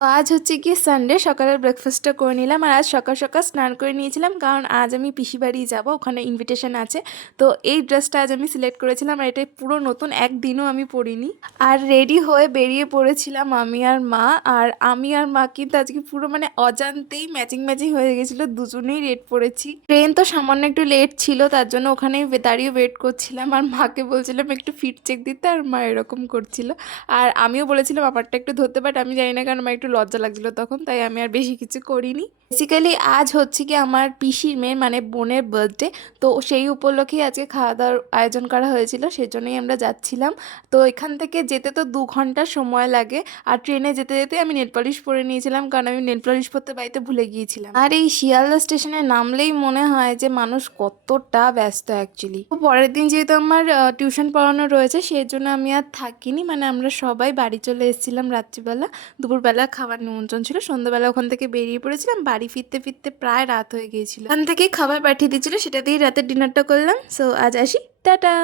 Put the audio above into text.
আজ হচ্ছে গিয়ে সানডে, সকালের ব্রেকফাস্টটা করে নিলাম। আর আজ সকাল সকাল স্নান করে নিয়েছিলাম, কারণ আজ আমি পিসি বাড়ি যাব, ওখানে ইনভিটেশন আছে। তো এই ড্রেসটা আজ আমি সিলেক্ট করেছিলাম, আর এটা পুরো নতুন, একদিনও আমি পরিনি। আর রেডি হয়ে বেরিয়ে পড়েছিলাম আমি আর মা। আর আমি আর মা কিন্তু আজকে পুরো মানে অজান্তেই ম্যাচিং ম্যাচিং হয়ে গেছিলো, দুজনেই রেড পড়েছি। ট্রেন তো সামান্য একটু লেট ছিল, তার জন্য ওখানেই দাঁড়িয়ে ওয়েট করছিলাম, আর মাকে বলছিলাম একটু ফিট চেক দিতে, আর মা এরকম করছিল। আর আমিও বলেছিলাম আমারটা একটু ধরতে, বাট আমি জানি না, কারণ আমার একটু লজ্জা লাগছিল তখন, তাই আমি আর বেশি কিছু করিনি। বেসিক্যালি আজ হচ্ছে কি আমার পিসির মেয়ের মানে বোনের বার্থডে, তো সেই উপলক্ষেই আজকে খাওয়া দাওয়ার আয়োজন করা হয়েছিল, সেজন্যই আমরা যাচ্ছিলাম। তো এখান থেকে যেতে তো 2 ঘন্টা সময় লাগে, আর ট্রেনে যেতে যেতে আমি নেল পলিশ পরে নিয়েছিলাম, কারণ আমি নেল পলিশ পরতে বাড়িতে ভুলে গিয়েছিলাম। আর এই শিয়ালদা স্টেশনে নামলেই মনে হয় যে মানুষ কতটা ব্যস্ত অ্যাকচুয়ালি। পরের দিন যেহেতু আমার টিউশন পড়ানো রয়েছে, সেই জন্য আমি আর থাকিনি, মানে আমরা সবাই বাড়ি চলে এসেছিলাম রাত্রিবেলা। দুপুরবেলা খাবার নিমন্ত্রণ ছিল, সন্ধ্যাবেলা ওখান থেকে বেরিয়ে পড়েছিলাম। বাড়ি ফিরতে ফিরতে প্রায় রাত হয়ে গিয়েছিল। ওখান থেকেই খাবার পাঠিয়ে দিয়েছিল, সেটা দিয়েই রাতের ডিনারটা করলাম। সো আজ আসি, টাটা।